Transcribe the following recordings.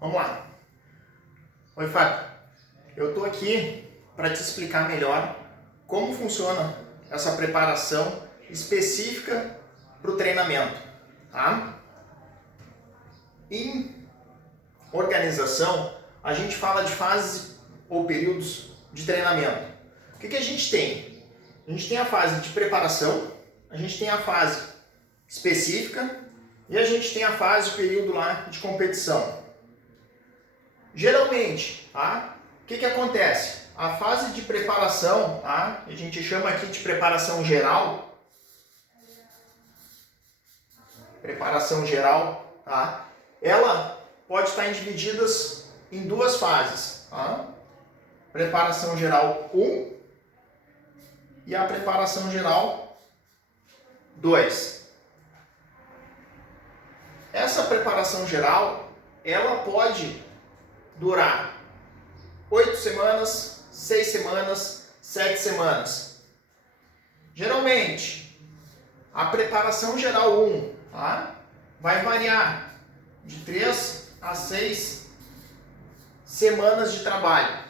Vamos lá. Oi, Fábio. Eu estou aqui para te explicar melhor como funciona essa preparação específica para o treinamento, tá? Em organização, a gente fala de fases ou períodos de treinamento. O que a gente tem? A gente tem a fase de preparação, a gente tem a fase específica e a gente tem a fase, período lá de competição. Geralmente, tá? O que acontece? A fase de preparação, tá? A gente chama aqui de preparação geral. Preparação geral, tá? Ela pode estar dividida em duas fases, tá? Preparação geral 1 e a preparação geral 2. Essa preparação geral, ela pode durar 8 semanas, 6 semanas, 7 semanas. Geralmente, a preparação geral 1, tá? Vai variar de 3 a 6 semanas de trabalho.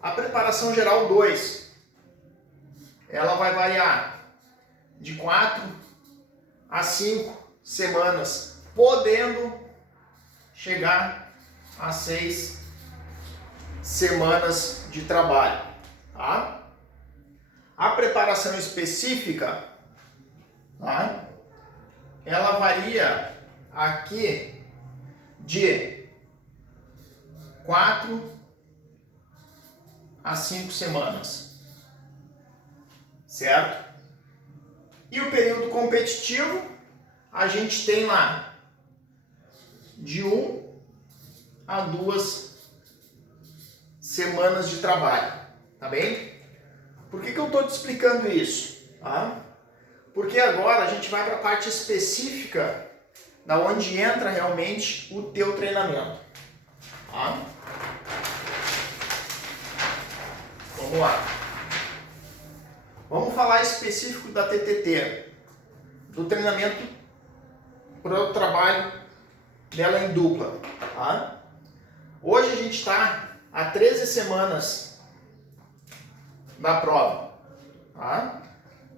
A preparação geral 2, ela vai variar de 4 a 5 semanas, podendo chegar a 6 semanas de trabalho, tá? A preparação específica, tá? Ela varia aqui de 4 a 5 semanas, certo? E o período competitivo, a gente tem lá de 1 a 2 semanas de trabalho, tá bem? Por que eu estou te explicando isso? Tá? Porque agora a gente vai para a parte específica da onde entra realmente o teu treinamento. Tá? Vamos lá. Vamos falar específico da TTT, do treinamento para o trabalho dela em dupla. Tá? Hoje a gente está há 13 semanas da prova. Tá?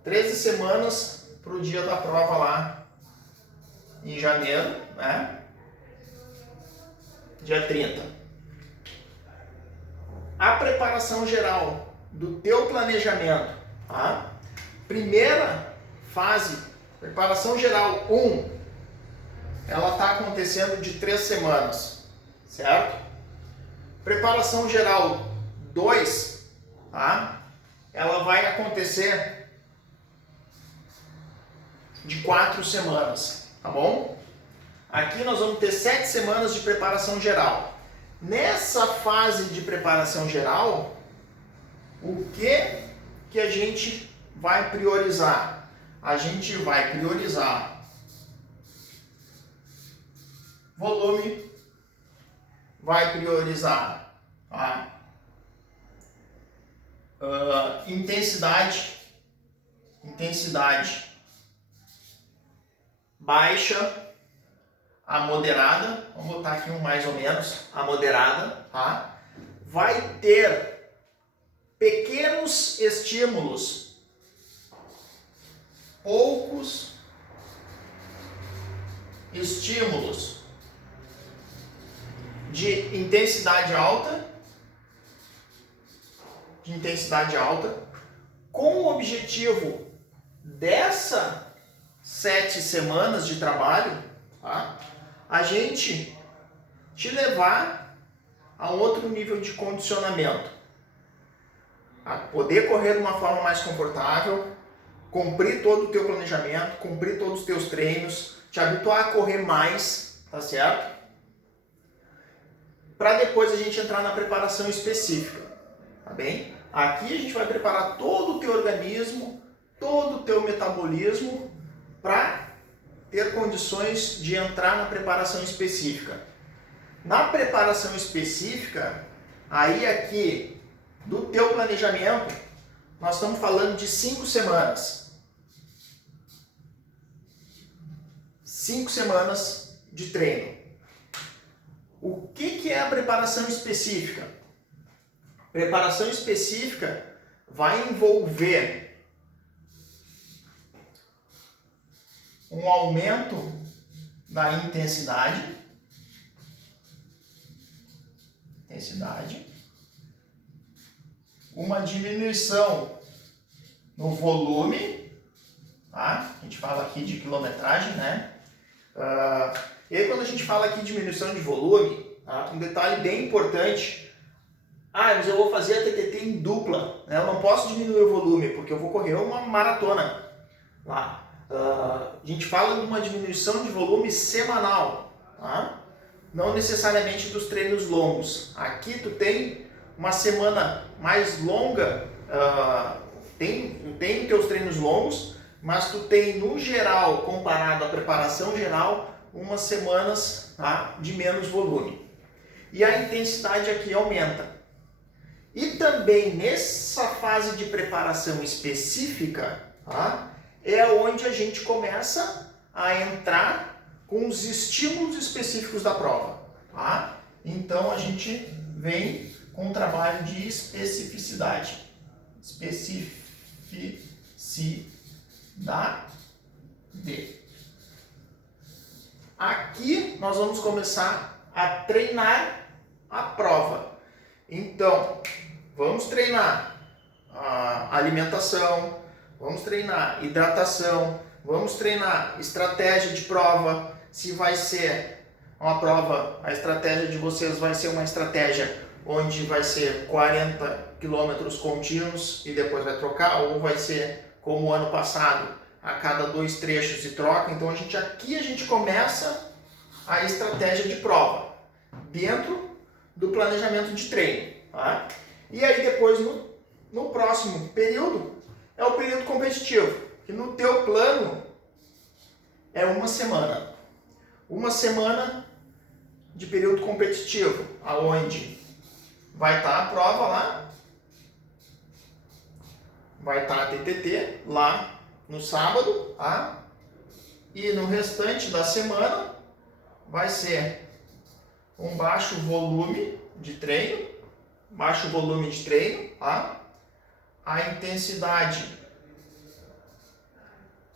13 semanas para o dia da prova lá em janeiro, né? Dia 30. A preparação geral do teu planejamento, tá? Primeira fase, preparação geral 1, ela está acontecendo de 3 semanas, certo? Preparação geral 2, tá? Ela vai acontecer de 4 semanas, tá bom? Aqui nós vamos ter 7 semanas de preparação geral. Nessa fase de preparação geral, o que a gente vai priorizar? A gente vai priorizar volume, vai priorizar a intensidade baixa, a moderada, vamos botar aqui um mais ou menos, a moderada, tá? Vai ter pequenos estímulos, poucos estímulos de intensidade alta, com o objetivo dessa 7 semanas de trabalho, tá? A gente te levar a outro nível de condicionamento, a poder correr de uma forma mais confortável, cumprir todo o teu planejamento, cumprir todos os teus treinos, te habituar a correr mais, tá certo? Para depois a gente entrar na preparação específica, tá bem? Aqui a gente vai preparar todo o teu organismo, todo o teu metabolismo para ter condições de entrar na preparação específica. Na preparação específica, aí aqui do teu planejamento, nós estamos falando de 5 semanas. 5 semanas de treino. O que é a preparação específica? Preparação específica vai envolver um aumento da intensidade, uma diminuição no volume, tá? A gente fala aqui de quilometragem, né? E aí quando a gente fala aqui de diminuição de volume, tá? Um detalhe bem importante, mas eu vou fazer a TTT em dupla, né? Eu não posso diminuir o volume, porque eu vou correr uma maratona lá. A gente fala de uma diminuição de volume semanal, tá? Não necessariamente dos treinos longos. Aqui tu tem uma semana mais longa, tem os teus treinos longos, mas tu tem no geral, comparado à preparação geral, umas semanas, tá, de menos volume. E a intensidade aqui aumenta. E também nessa fase de preparação específica, tá, é onde a gente começa a entrar com os estímulos específicos da prova. Tá? Então a gente vem com um trabalho de especificidade. Aqui nós vamos começar a treinar a prova. Então, vamos treinar a alimentação, vamos treinar hidratação, vamos treinar estratégia de prova. Se vai ser uma prova, a estratégia de vocês vai ser uma estratégia onde vai ser 40 quilômetros contínuos e depois vai trocar, ou vai ser como o ano passado, a cada 2 trechos e troca. Então aqui a gente começa a estratégia de prova dentro do planejamento de treino. Tá? E aí depois no próximo período é o período competitivo, que no teu plano é uma semana. Uma semana de período competitivo, aonde vai estar a prova lá, vai estar a TTT lá no sábado, tá? E no restante da semana vai ser um baixo volume de treino, tá? A intensidade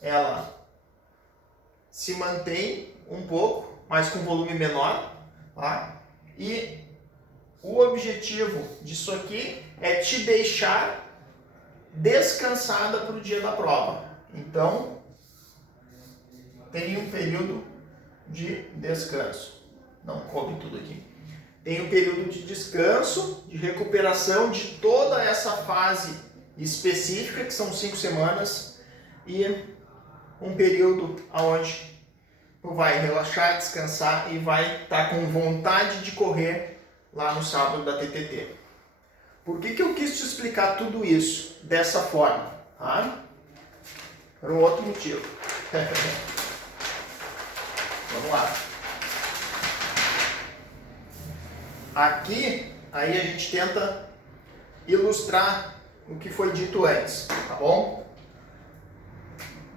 ela se mantém um pouco, mas com volume menor, tá? E o objetivo disso aqui é te deixar descansada para o dia da prova. Então, tem um período de descanso. Não coube tudo aqui. Tem um período de descanso, de recuperação de toda essa fase específica, que são 5 semanas, e um período onde tu vai relaxar, descansar e vai estar com vontade de correr lá no sábado da TTT. Por que eu quis te explicar tudo isso dessa forma? Tá? Por um outro motivo. Vamos lá. Aqui, aí a gente tenta ilustrar o que foi dito antes, tá bom?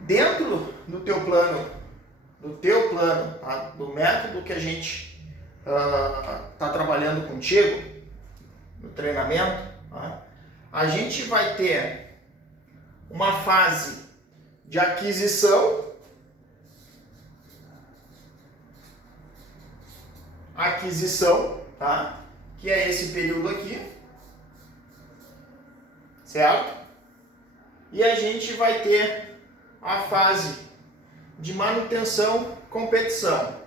Dentro do teu plano, tá? Do método que a gente está trabalhando contigo, no treinamento, tá? A gente vai ter uma fase de aquisição, tá? Que é esse período aqui, certo? E a gente vai ter a fase de manutenção, competição.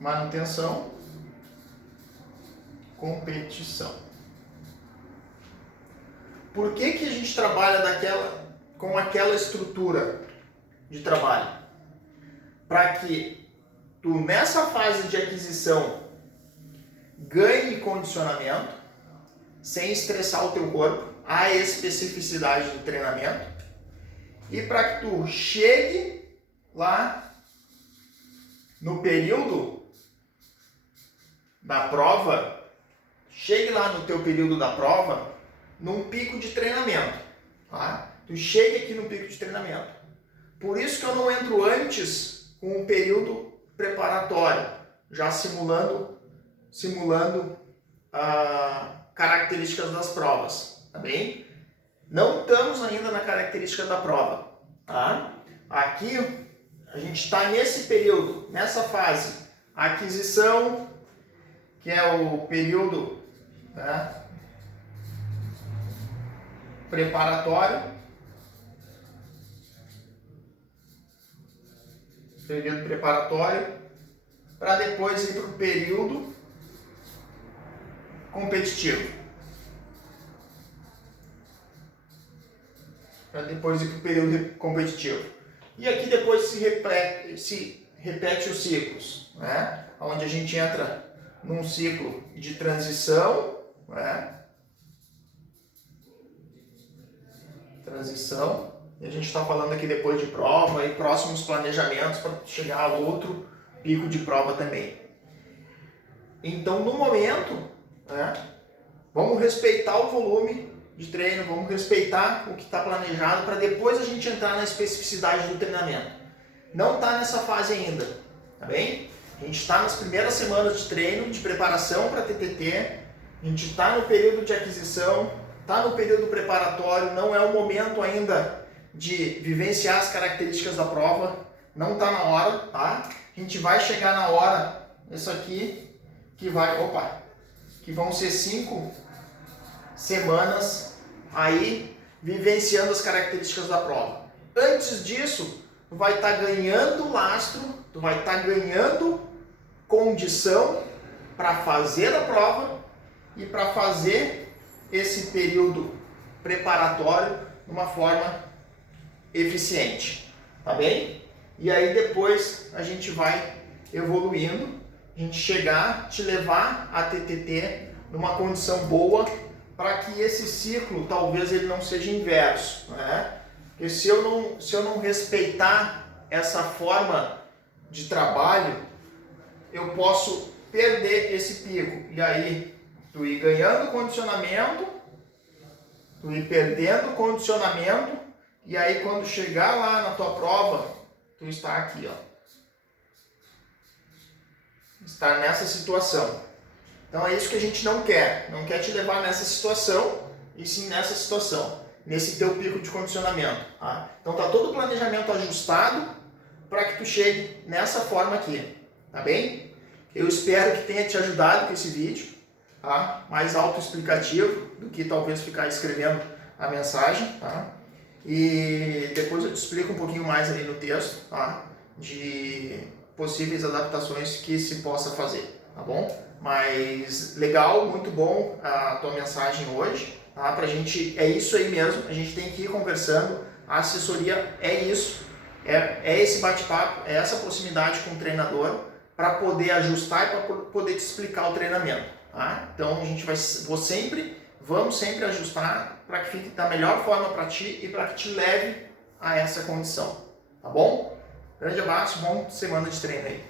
Manutenção, competição. Por que a gente trabalha com aquela estrutura de trabalho? Para que tu, nessa fase de aquisição, ganhe condicionamento, sem estressar o teu corpo, a especificidade do treinamento, e para que tu chegue lá no período da prova, chegue lá no teu período da prova num pico de treinamento, tá? Tu chegue aqui no pico de treinamento. Por isso que eu não entro antes com o período preparatório, já simulando características das provas, tá bem? Não estamos ainda na característica da prova, tá? Aqui a gente está nesse período, nessa fase, aquisição, que é o período, né, preparatório, para depois ir para o período competitivo. E aqui depois se repete os ciclos, né? Onde a gente entra num ciclo de transição, né? E a gente está falando aqui depois de prova e próximos planejamentos para chegar a outro pico de prova também. Então, no momento, né, vamos respeitar o volume de treino, vamos respeitar o que está planejado para depois a gente entrar na especificidade do treinamento. Não está nessa fase ainda, tá bem? A gente está nas primeiras semanas de treino, de preparação para TTT, a gente está no período de aquisição, está no período preparatório, não é o momento ainda de vivenciar as características da prova, não está na hora, tá? A gente vai chegar na hora, isso aqui, que vão ser 5 semanas aí vivenciando as características da prova. Antes disso, tu vai estar ganhando lastro, tu vai estar ganhando condição para fazer a prova e para fazer esse período preparatório de uma forma eficiente, tá bem? E aí depois a gente vai evoluindo, a gente chegar, te levar a TTT numa condição boa para que esse ciclo talvez ele não seja inverso, né? Porque se eu não respeitar essa forma de trabalho, eu posso perder esse pico e aí tu ir ganhando condicionamento, tu ir perdendo condicionamento e aí quando chegar lá na tua prova, tu está aqui, ó. Estar nessa situação. Então é isso que a gente não quer te levar nessa situação, e sim nessa situação, nesse teu pico de condicionamento, tá? Então tá todo o planejamento ajustado para que tu chegue nessa forma aqui, tá bem? Eu espero que tenha te ajudado com esse vídeo, tá? Mais autoexplicativo do que talvez ficar escrevendo a mensagem, tá? E depois eu te explico um pouquinho mais ali no texto, tá? De possíveis adaptações que se possa fazer, tá bom? Mas legal, muito bom a tua mensagem hoje, tá? Pra gente, é isso aí mesmo, a gente tem que ir conversando, a assessoria é isso, é esse bate-papo, é essa proximidade com o treinador para poder ajustar e para poder te explicar o treinamento, tá? Então a gente vamos sempre ajustar para que fique da melhor forma para ti e para que te leve a essa condição, tá bom? Grande abraço, bom semana de treino aí.